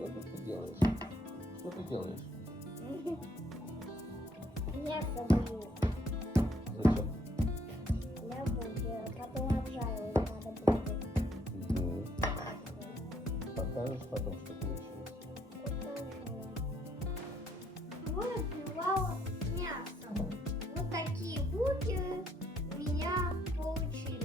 Что это ты делаешь? Что ты делаешь? Мясо бью. Зачем? Я буду, потом обжаривать надо будет. Угу. Покажешь потом, что получилось. Вот отбивала мясо. Вот такие бургеры у меня получились.